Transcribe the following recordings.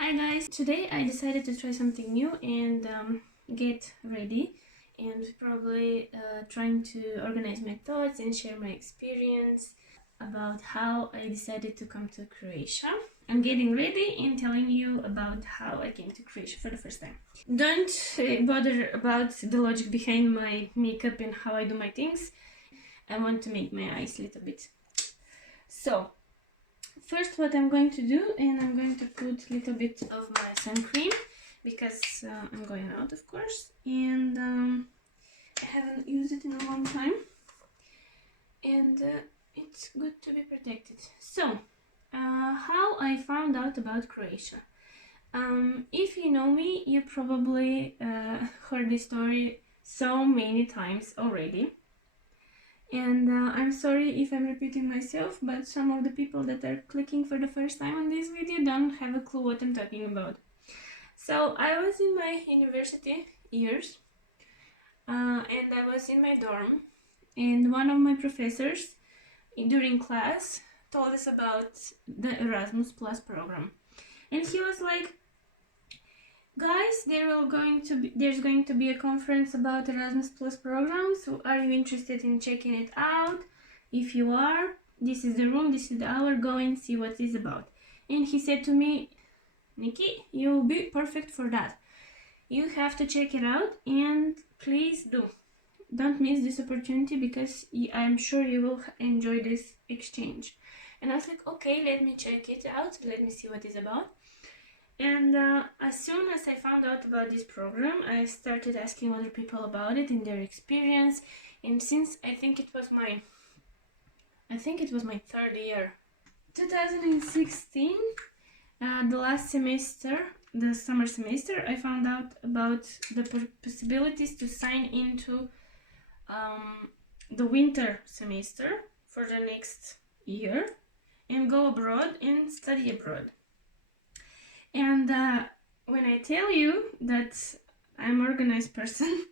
Hi guys! Today I decided to try something new and get ready and probably trying to organize my thoughts and share my experience about how I decided to come to Croatia. I'm getting ready and telling you about how I came to Croatia for the first time. Don't bother about the logic behind my makeup and how I do my things. I want to make my eyes a little bit. So, first what I'm going to do, and I'm going to put a little bit of my sun cream because I'm going out, of course, and I haven't used it in a long time, and it's good to be protected. So, how I found out about Croatia. If you know me, you probably heard this story so many times already. And I'm sorry if I'm repeating myself, but some of the people that are clicking for the first time on this video don't have a clue what I'm talking about. So I was in my university years, and I was in my dorm, and one of my professors during class told us about the Erasmus Plus program. And he was like, guys, there's going to be a conference about Erasmus Plus program, so are you interested in checking it out? If you are, this is the room, this is the hour, go and see what it's about. And he said to me, Nikki, you'll be perfect for that. You have to check it out and please do. Don't miss this opportunity because I'm sure you will enjoy this exchange. And I was like, okay, let me check it out, let me see what it's about. And as soon as I found out about this program, I started asking other people about it and their experience. And since I think it was my third year, 2016, the last semester, the summer semester, I found out about the possibilities to sign into the winter semester for the next year and go abroad and study abroad. And when I tell you that I'm an organized person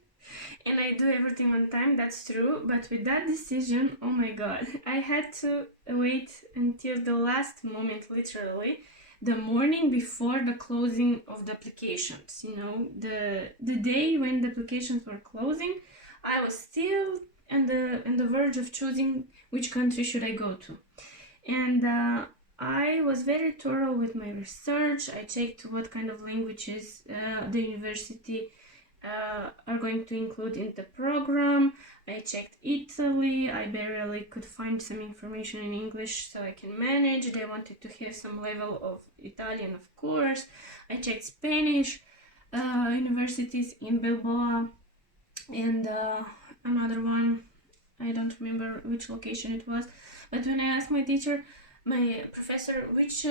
and I do everything on time, that's true. But with that decision, oh my god, I had to wait until the last moment, literally, the morning before the closing of the applications. You know, the day when the applications were closing, I was still on the verge of choosing which country should I go to. And I was very thorough with my research. I checked what kind of languages the university are going to include in the program. I checked Italy. I barely could find some information in English so I can manage. They wanted to have some level of Italian, of course. I checked Spanish universities in Bilbao and another one. I don't remember which location it was. But when I asked my professor, which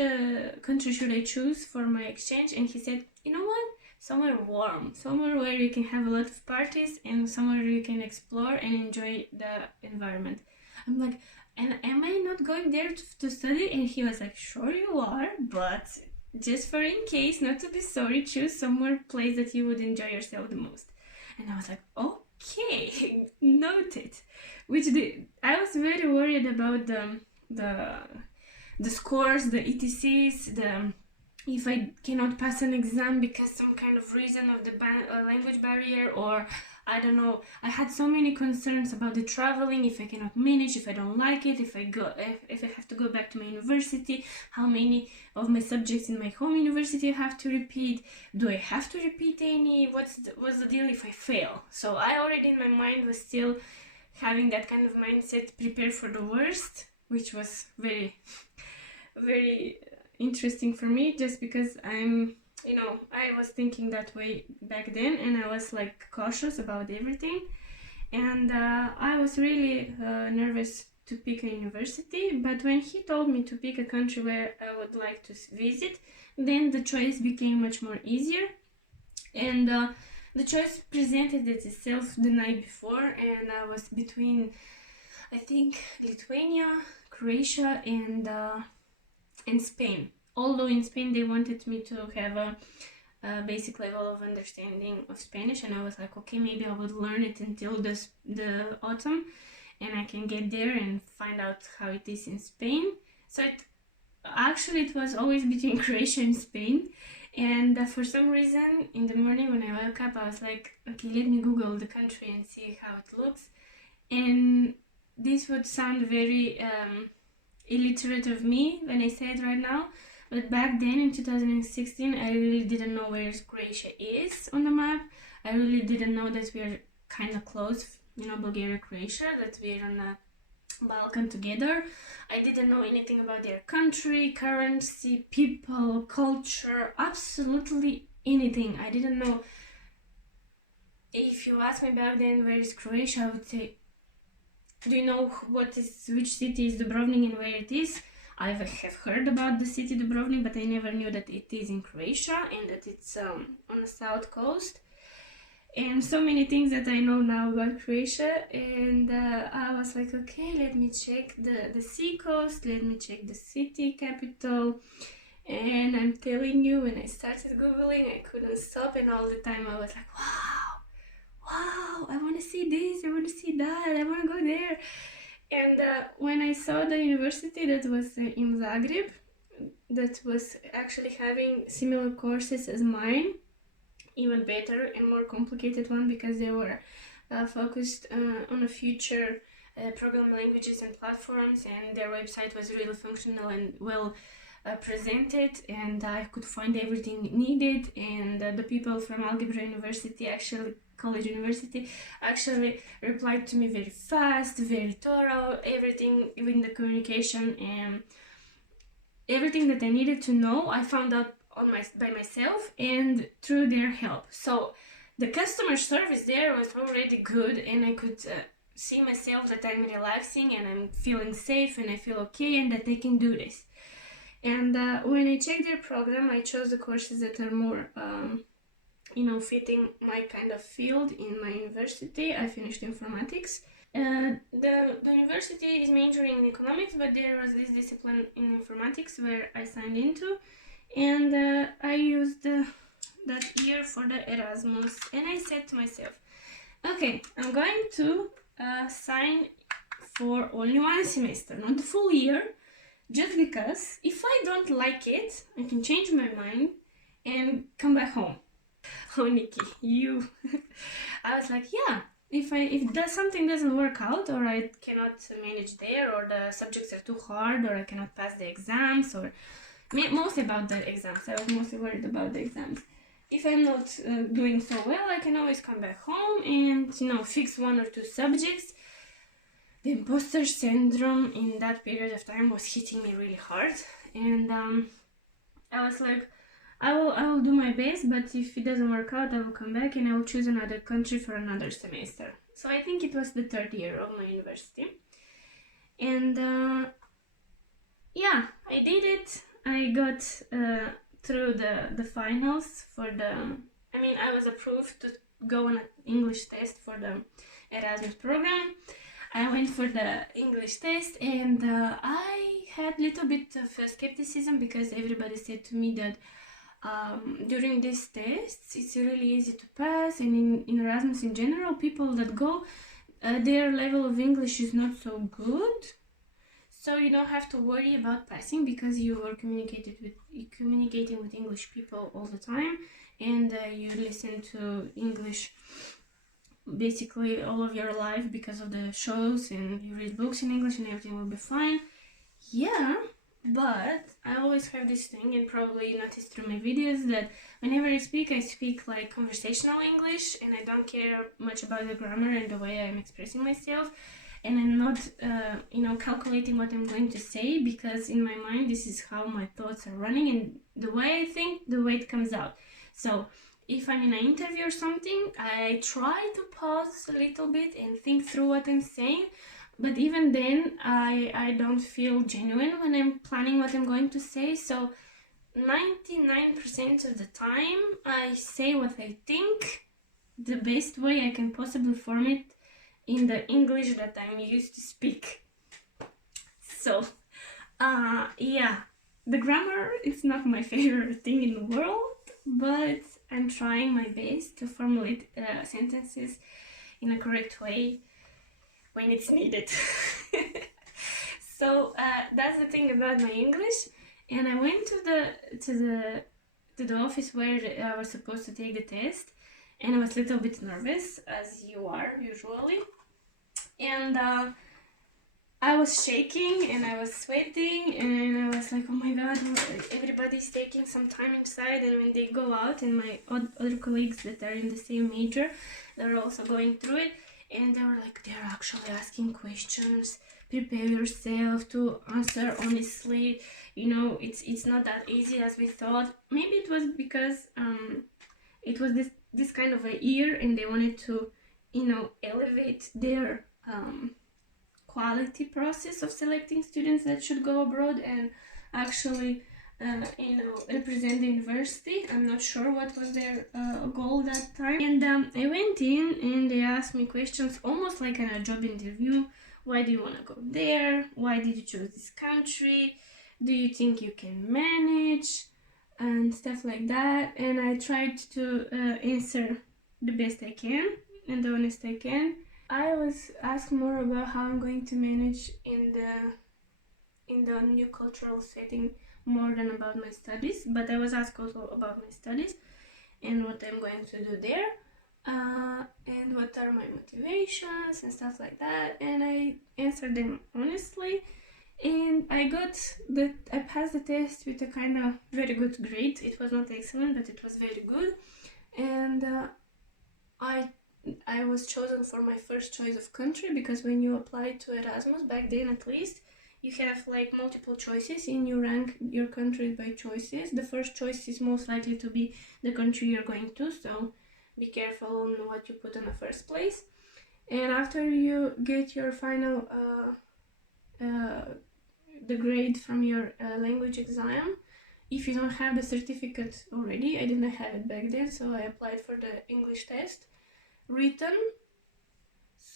country should I choose for my exchange, and he said, you know what, somewhere warm, somewhere where you can have a lot of parties and somewhere you can explore and enjoy the environment. I'm like, and am I not going there to study? And he was like, sure you are, but just for in case, not to be sorry, choose somewhere place that you would enjoy yourself the most. And I was like, okay, noted. I was very worried about the scores, the ETCs, if I cannot pass an exam because some kind of reason of the language barrier, or I don't know. I had so many concerns about the traveling, if I cannot manage, if I don't like it, if I have to go back to my university, how many of my subjects in my home university I have to repeat, do I have to repeat any, what's the deal if I fail? So I already in my mind was still having that kind of mindset, prepare for the worst, which was very very interesting for me, just because I was thinking that way back then, and I was like cautious about everything, and I was really nervous to pick a university. But when he told me to pick a country where I would like to visit, then the choice became much more easier, and the choice presented itself the night before, and I was between, I think, Lithuania, Croatia, and Spain. Although in Spain they wanted me to have a basic level of understanding of Spanish, and I was like, okay, maybe I would learn it until the autumn, and I can get there and find out how it is in Spain. So it was always between Croatia and Spain, And for some reason, in the morning when I woke up, I was like, okay, let me Google the country and see how it looks. And this would sound very illiterate of me when I say it right now, but back then in 2016, I really didn't know where Croatia is on the map. I really didn't know that we're kind of close, Bulgaria, Croatia, that we're on a Balkan together. I didn't know anything about their country, currency, people, culture, absolutely anything. I didn't know. If you ask me back then where is Croatia, I would say, do you know which city is Dubrovnik and where it is? I have heard about the city Dubrovnik, but I never knew that it is in Croatia and that it's on the south coast. And so many things that I know now about Croatia, and I was like, okay, let me check the sea coast, let me check the city capital, and I'm telling you, when I started Googling, I couldn't stop, and all the time I was like, wow, I want to see this, I want to see that, I want to go there. And when I saw the university that was in Zagreb, that was actually having similar courses as mine, even better and more complicated one, because they were focused on a future programming languages and platforms, and their website was really functional and well presented, and I could find everything needed. And the people from Algebra University, College University, actually replied to me very fast, very thorough, everything, even the communication and everything that I needed to know, I found out by myself and through their help. So the customer service there was already good, and I could see myself that I'm relaxing and I'm feeling safe and I feel okay and that I can do this. And when I checked their program, I chose the courses that are more fitting my kind of field in my university. I finished informatics. The university is majoring in economics, but there was this discipline in informatics where I signed into, and I used that year for the Erasmus, and I said to myself, okay, I'm going to sign for only one semester, not the full year, just because if I don't like it, I can change my mind and come back home. Oh, Nikki, you. I was like, yeah, if something doesn't work out, or I cannot manage there, or the subjects are too hard, or I cannot pass the exams, or mostly about the exams. I was mostly worried about the exams. If I'm not doing so well, I can always come back home and fix one or two subjects. The imposter syndrome in that period of time was hitting me really hard, and I was like, I will do my best, but if it doesn't work out, I will come back and I will choose another country for another semester. So I think it was the third year of my university, and yeah, I did it. I got through the finals for I was approved to go on an English test for the Erasmus program. I went for the English test, and I had a little bit of skepticism, because everybody said to me that during these tests it's really easy to pass, and in Erasmus in general, people that go, their level of English is not so good, so you don't have to worry about passing, because you are communicating with English people all the time, and you listen to English basically all of your life because of the shows, and you read books in English, and everything will be fine. Yeah, but I always have this thing, and probably you noticed through my videos, that whenever I speak like conversational English, and I don't care much about the grammar and the way I'm expressing myself, and I'm not calculating what I'm going to say, because in my mind this is how my thoughts are running, and the way I think, the way it comes out. So if I'm in an interview or something, I try to pause a little bit and think through what I'm saying, but even then I don't feel genuine when I'm planning what I'm going to say. So 99% of the time I say what I think the best way I can possibly form it in the English that I'm used to speak. So yeah, the grammar is not my favorite thing in the world, but I'm trying my best to formulate sentences in a correct way when it's needed. So that's the thing about my English. And I went to to the office where I was supposed to take the test, and I was a little bit nervous, as you are usually, and I was shaking and I was sweating, and I was like, oh my god, everybody's taking some time inside, and when they go out, and my other colleagues that are in the same major, they're also going through it, and they were like, they're actually asking questions, prepare yourself to answer honestly, you know, it's not that easy as we thought. Maybe it was because it was this kind of a year, and they wanted to, you know, elevate their quality process of selecting students that should go abroad and actually you know, represent the university. I'm not sure what was their goal that time. And I went in and they asked me questions almost like in a job interview. Why do you want to go there? Why did you choose this country? Do you think you can manage? And stuff like that. And I tried to answer the best I can and the honest I can. I was asked more about how I'm going to manage in the new cultural setting more than about my studies, but I was asked also about my studies and what I'm going to do there, and what are my motivations and stuff like that, and I answered them honestly, and I passed the test with a kind of very good grade. It was not excellent, but it was very good, and I was chosen for my first choice of country, because when you apply to Erasmus, back then at least, you have like multiple choices and you rank your countries by choices. The first choice is most likely to be the country you're going to, so be careful on what you put in the first place. And after you get your final the grade from your language exam, if you don't have the certificate already, I didn't have it back then, so I applied for the English test, written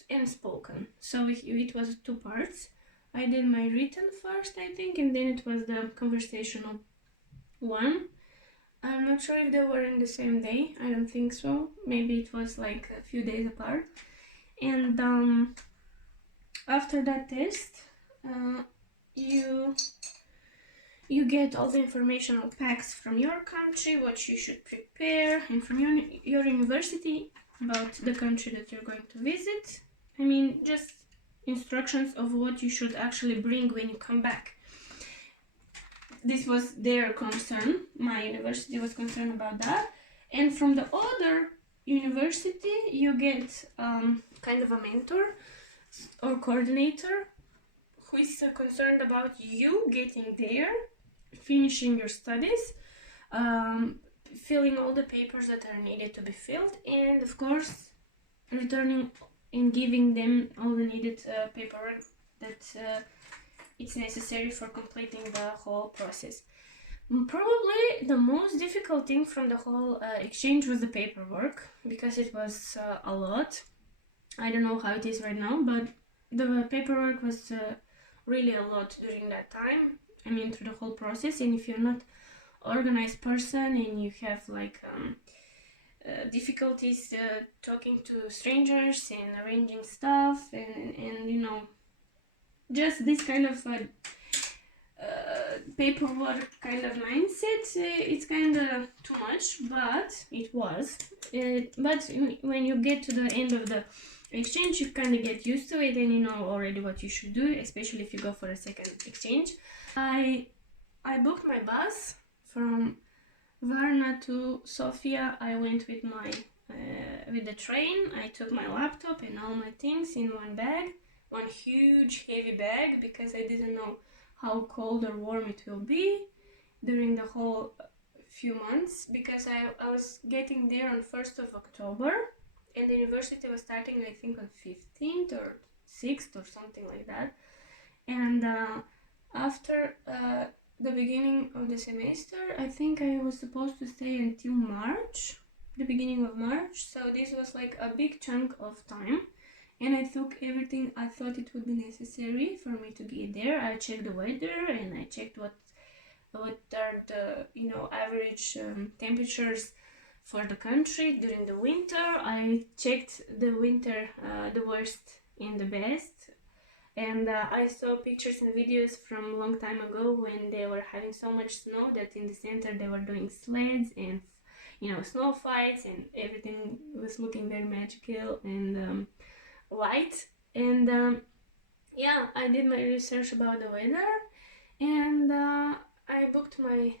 and spoken. So it was 2 parts. I did my written first, I think, and then it was the conversational one. I'm not sure if they were in the same day. I don't think so. Maybe it was like a few days apart. And after that test, you get all the informational packs from your country, what you should prepare, and from your university about the country that you're going to visit. I mean, just instructions of what you should actually bring when you come back. This was their concern. My university was concerned about that. And from the other university, you get kind of a mentor or coordinator who is concerned about you getting there, finishing your studies, filling all the papers that are needed to be filled, and of course returning and giving them all the needed paperwork that it's necessary for completing the whole process. Probably the most difficult thing from the whole exchange was the paperwork, because it was a lot. I don't know how it is right now, but the paperwork was really a lot during that time. I mean, through the whole process. And if you're not organized person and you have like difficulties talking to strangers and arranging stuff, and you know, just this kind of paperwork kind of mindset, it's kind of too much, but it was. But when you get to the end of the exchange, you kind of get used to it and you know already what you should do, especially if you go for a second exchange. I booked my bus from Varna to Sofia. I went with my with the train. I took my laptop and all my things in one bag, one huge heavy bag, because I didn't know how cold or warm it will be during the whole few months, because I was getting there on 1st of October and the university was starting I think on 15th or 6th or something like that. And after the beginning of the semester, I think I was supposed to stay until March, the beginning of March. So this was like a big chunk of time, and I took everything I thought it would be necessary for me to get there. I checked the weather and I checked what are the average temperatures for the country during the winter. I checked the winter, the worst and the best, And I saw pictures and videos from a long time ago when they were having so much snow that in the center they were doing sleds and snow fights, and everything was looking very magical and light. And yeah, I did my research about the weather, and I booked my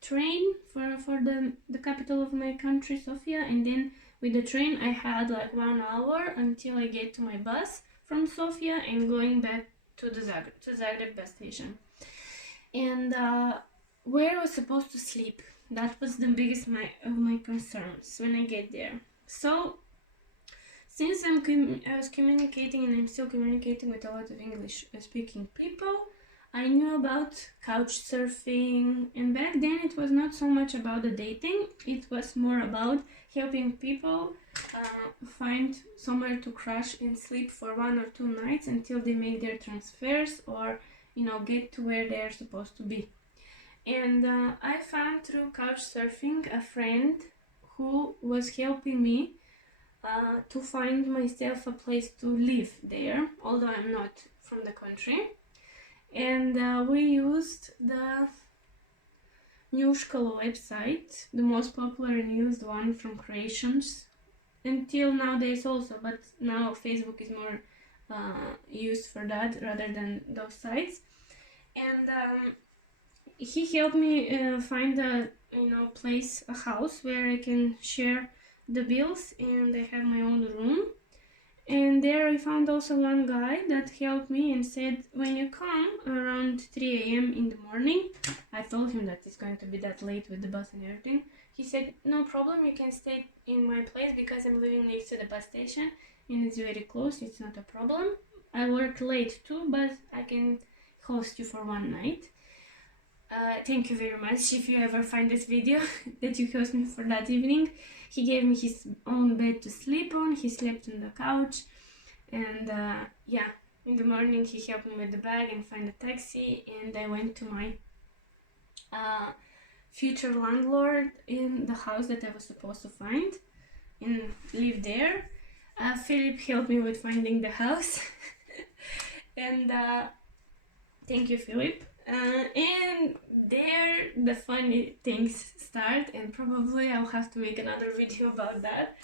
train for the capital of my country, Sofia, and then with the train I had like 1 hour until I get to my bus from Sofia and going back to the Zagreb bus station. And where I was supposed to sleep, that was the biggest of my concerns when I get there. So since I was communicating and I'm still communicating with a lot of English speaking people, I knew about couch surfing, and back then it was not so much about the dating, it was more about helping people find somewhere to crash and sleep for 1 or 2 nights until they make their transfers or get to where they're supposed to be. And I found through couch surfing a friend who was helping me to find myself a place to live there, although I'm not from the country. And we used the Newshkalo website, the most popular and used one from Croatians, until nowadays also, but now Facebook is more used for that rather than those sites. And he helped me find a place, a house where I can share the bills and I have my own room. And there I found also one guy that helped me and said, when you come around 3 a.m. in the morning, I told him that it's going to be that late with the bus and everything. He said, no problem, you can stay in my place because I'm living next to the bus station and it's very close, it's not a problem. I work late too, but I can host you for 1 night. Thank you very much if you ever find this video that you host me for that evening. He gave me his own bed to sleep on, he slept on the couch, and yeah, in the morning he helped me with the bag and find a taxi, and I went to my future landlord in the house that I was supposed to find and live there. Philip helped me with finding the house and thank you, Philip. And there the funny things start, and probably I'll have to make another video about that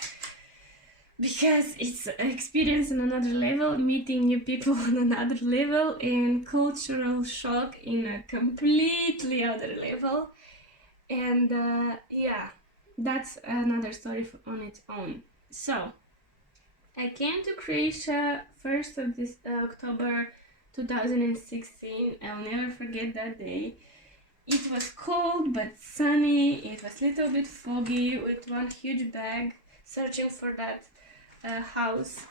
because it's an experience on another level, meeting new people on another level, and cultural shock in a completely other level. And yeah, that's another story on its own. So I came to Croatia 1st of this October 2016. I'll never forget that day. It was cold but sunny, it was a little bit foggy, with one huge bag, searching for that house,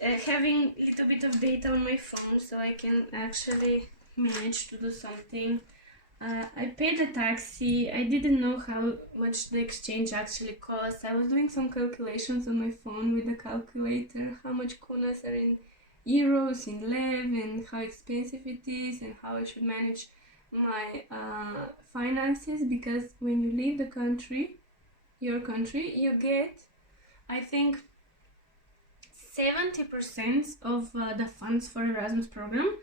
having a little bit of data on my phone so I can actually manage to do something. I paid the taxi. I didn't know how much the exchange actually cost. I was doing some calculations on my phone with the calculator, how much kunas are in euros, in lev, and how expensive it is, and how I should manage my finances, because when you leave the country, your country, you get, I think, 70% of the funds for Erasmus program.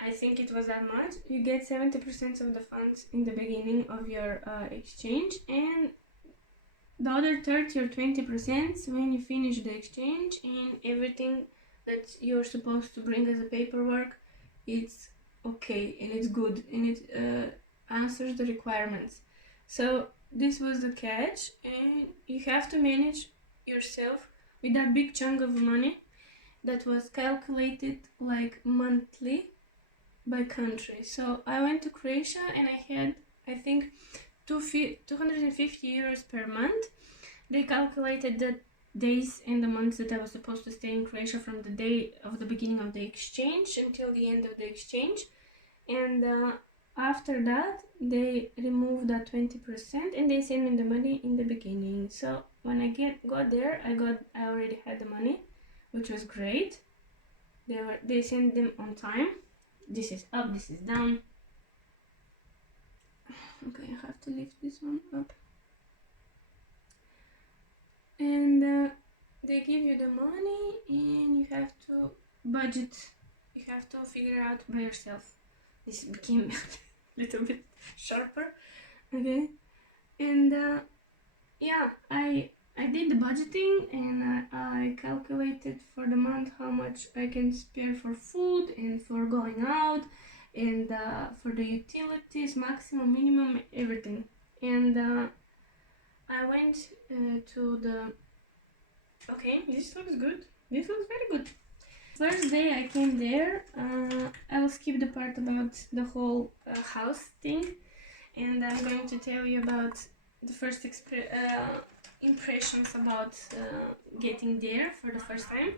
I think it was that much. You get 70% of the funds in the beginning of your exchange, and the other 30 or 20% when you finish the exchange, and everything that you're supposed to bring as a paperwork, it's okay and it's good and it answers the requirements. So this was the catch, and you have to manage yourself with that big chunk of money that was calculated like monthly by country. So I went to Croatia and I had, I think, 250 euros per month. They calculated the days and the months that I was supposed to stay in Croatia from the day of the beginning of the exchange until the end of the exchange. And after that, they removed that 20% and they sent me the money in the beginning. So when I got there, I already had the money, which was great. They sent them on time. This is up, this is down. Okay, I have to lift this one up. And they give you the money and you have to budget you have to figure out by yourself. This became a little bit sharper, okay? And yeah, I did the budgeting, and I calculated for the month how much I can spare for food and for going out, and for the utilities, maximum, minimum, everything. And I went to the... Okay, this looks good. This looks very good. First day I came there, I will skip the part about the whole house thing, and I'm going to tell you about the first impressions about getting there for the first time.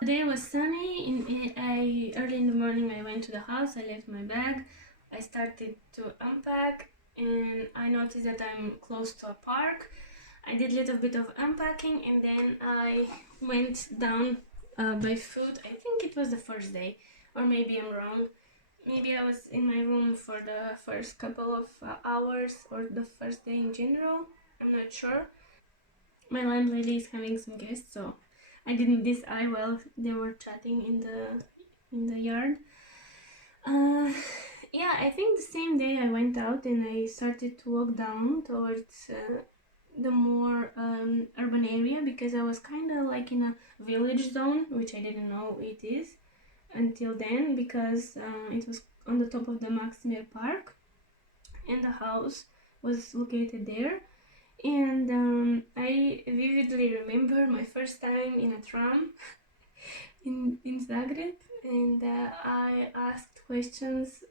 The day was sunny. Early in the morning I went to the house, I left my bag, I started to unpack, and I noticed that I'm close to a park. I did a little bit of unpacking, and then I went down by food. I think it was the first day, or maybe I'm wrong. Maybe I was in my room for the first couple of hours, or the first day in general. I'm not sure. My landlady is having some guests, so I didn't this eye while they were chatting in the yard. Yeah, I think the same day I went out and I started to walk down towards the more urban area, because I was kind of like in a village zone, which I didn't know it is until then, because it was on the top of the Maximir Park and the house was located there. And I vividly remember my first time in a tram in Zagreb, and I asked questions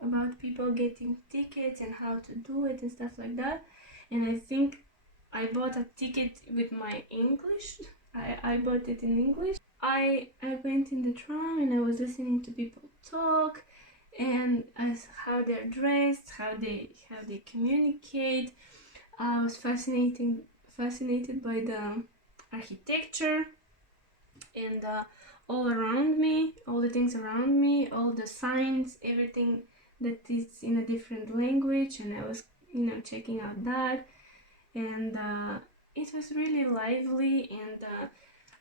about people getting tickets and how to do it and stuff like that. And I think I bought a ticket with my English. I bought it in English. I went in the tram and I was listening to people talk, and as how they're dressed, how they communicate. I was fascinated by the architecture and all around me, all the things around me, all the signs, everything that is in a different language, and I was, checking out that, and it was really lively, and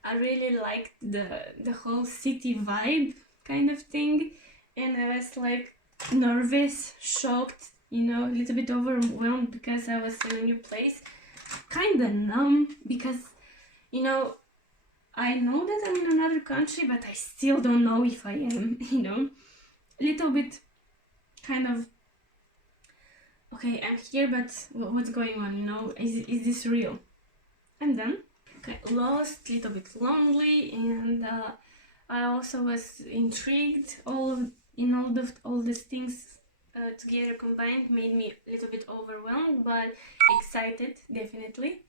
I really liked the whole city vibe kind of thing, and I was like nervous, shocked, a little bit overwhelmed because I was in a new place, kind of numb because, I know that I'm in another country, but I still don't know if I am, a little bit kind of, okay, I'm here, but what's going on, is this real? And then lost, little bit lonely, and I also was intrigued. All these things together combined made me a little bit overwhelmed, but excited, definitely.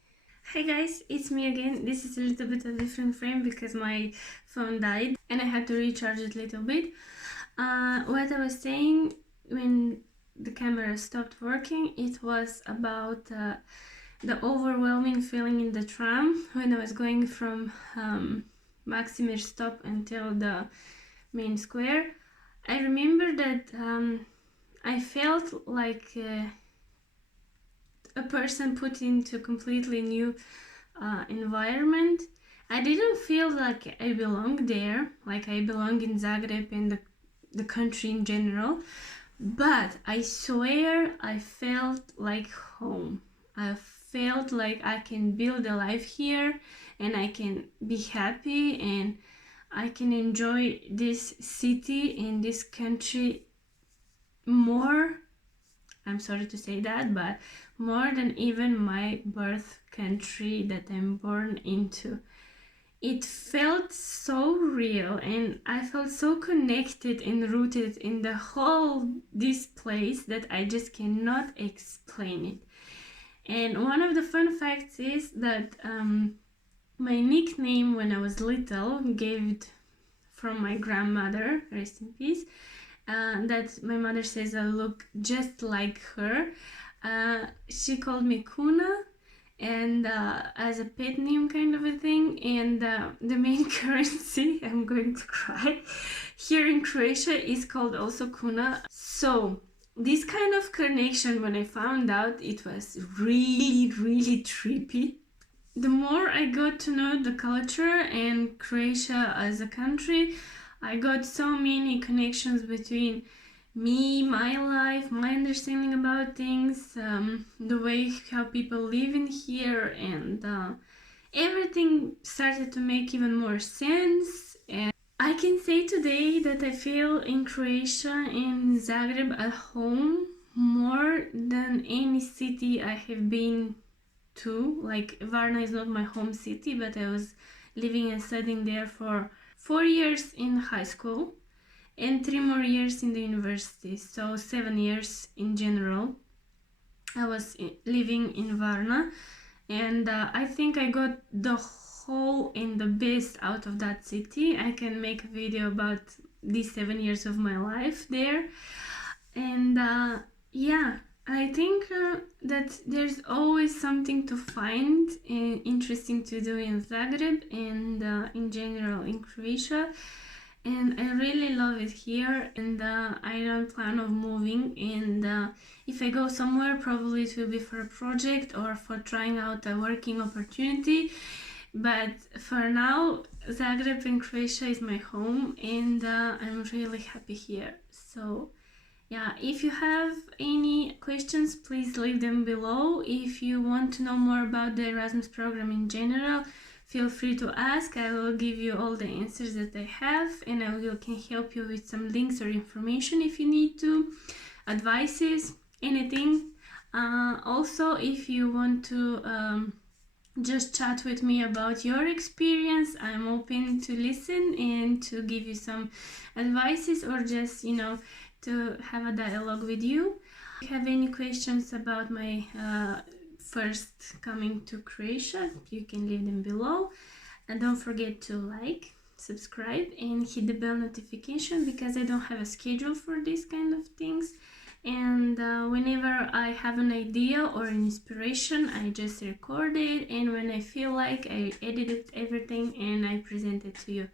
Hi guys, it's me again. This is a little bit of a different frame because my phone died and I had to recharge it a little bit. What I was saying when the camera stopped working, it was about the overwhelming feeling in the tram when I was going from Maximir stop until the main square. I remember that I felt like a person put into a completely new environment. I didn't feel like I belong there, like I belong in Zagreb and the country in general, but I swear I felt like home. I felt like I can build a life here and I can be happy and I can enjoy this city and this country more, I'm sorry to say that, but more than even my birth country that I'm born into. It felt so real and I felt so connected and rooted in the whole this place that I just cannot explain it. And one of the fun facts is that my nickname when I was little, gave it from my grandmother, rest in peace, that my mother says I look just like her. She called me Kuna, and as a pet name kind of a thing, and the main currency, I'm going to cry, here in Croatia is called also Kuna. So this kind of connection, when I found out, it was really, really trippy. the more I got to know the culture and Croatia as a country, I got so many connections between me, my life, my understanding about things, the way how people live in here, and everything started to make even more sense. And I can say today that I feel in Croatia, in Zagreb, at home more than any city I have been to. Like, Varna is not my home city, but I was living and studying there for 4 years in high school and 3 more years in the university, so 7 years in general. I was living in Varna, and I think I got the whole and the best out of that city. I can make a video about these 7 years of my life there. And yeah, I think that there's always something to find interesting to do in Zagreb and in general in Croatia. And I really love it here, and I don't plan on moving. And if I go somewhere, probably it will be for a project or for trying out a working opportunity. But for now, Zagreb in Croatia is my home, and I'm really happy here. So yeah, if you have any questions, please leave them below. If you want to know more about the Erasmus program in general, feel free to ask. I will give you all the answers that I have, and can help you with some links or information if you need to, advices, anything. Also, if you want to just chat with me about your experience, I'm open to listen and to give you some advices, or just, to have a dialogue with you. If you have any questions about my first coming to Croatia, you can leave them below. And don't forget to like, subscribe, and hit the bell notification, because I don't have a schedule for these kind of things. And whenever I have an idea or an inspiration, I just record it, and when I feel like, I edit everything and I present it to you.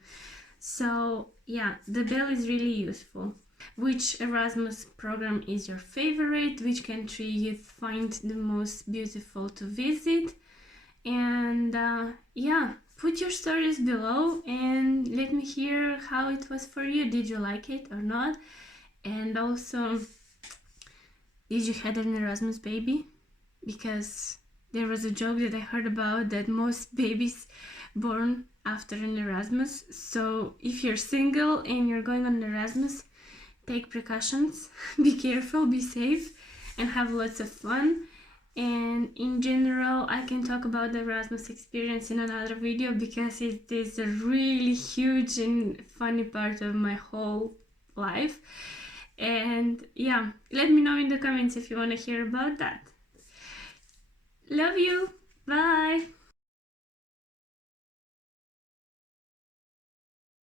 So yeah, the bell is really useful. Which Erasmus program is your favorite? Which country you find the most beautiful to visit? And yeah, put your stories below and let me hear how it was for you. Did you like it or not? And also, did you had an Erasmus baby? Because there was a joke that I heard about that most babies born after an Erasmus. So if you're single and you're going on Erasmus, take precautions, be careful, be safe, and have lots of fun. And in general, I can talk about the Erasmus experience in another video, because it is a really huge and funny part of my whole life. And yeah, let me know in the comments if you want to hear about that. Love you. Bye.